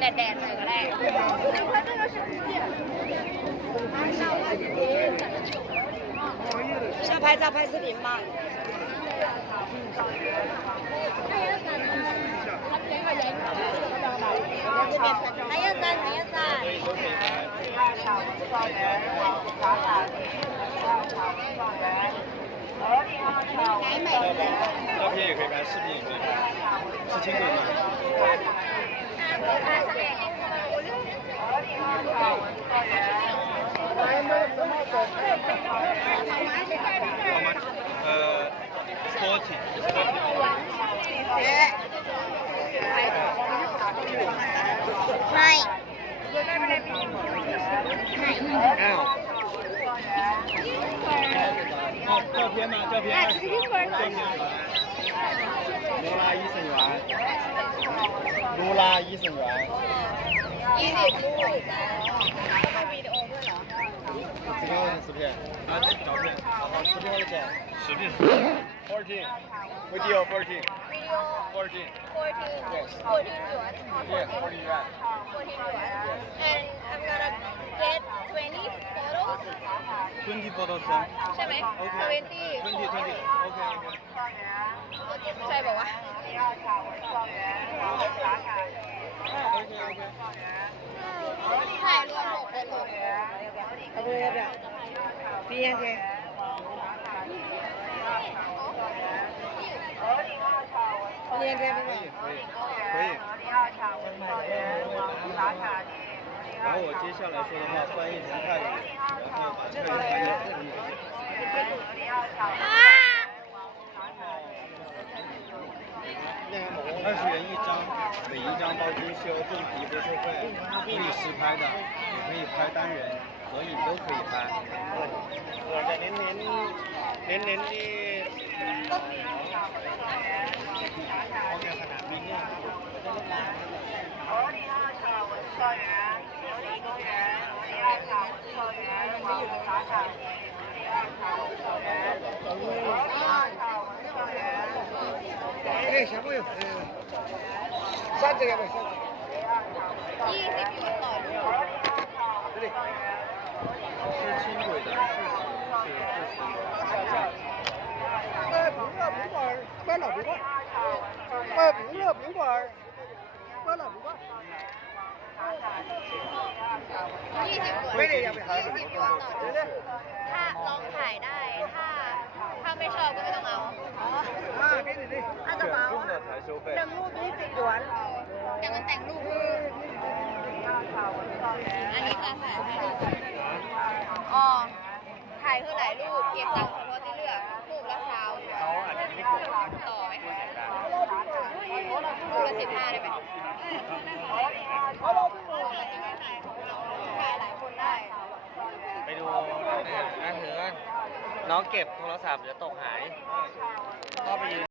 แดดๆเลยก็ได้要拍照拍视频吗？还要三，还要三。照片也可以拍，视频也可以拍，是清楚吗？40。ไม่ 照片吗？照片。罗拉医生员。罗拉医生员。20รูปต้องวิดีโอด้วยเหรอ这个是视频。啊，照片。视频多少钱？视频。14. Video 14. 14. 14 yuan. Yeah, 14 yuan. 14 yuan. And I'm gonna get 20 photos. 20 photos. ใช่ไหม Okay. 20. 20. Okay. ใช่บอกว่า ถ่ายรวม6คนเลยเอาไปเลยแบบพี่ยังไง你也可以可以。然后我接下来说的话翻译成泰语，然后把这个翻译成英语。20元一张，每一张包精修，种皮不收费，可以实拍的，也可以拍单人、合影都可以拍。แต่เน้นที่小朋友，三这个呗，20元ต่อรูป对，是轻轨的，是40。宾馆，关老宾馆。宾馆，关老宾馆。20 yuan ต่อรูปถ้าลองถ่ายได้ถ้าไม่ชอบก็ไม่ต้องเอาเอากระเป๋า1รูป20 yuan แต่มันแต่งรูปคืออันนี้จะถ่ายให้อ๋อถ่ายคือหลายรูปเก็บตังค์เฉพาะที่เลือกรูปละ20 เขาอาจจะไม่ได้กดต่อไหมรูปละ15ได้ไหมถ่ายหลายคนได้ไปดูถือน้องเก็บโทรศัพท์จะตกหายก็ไปยืน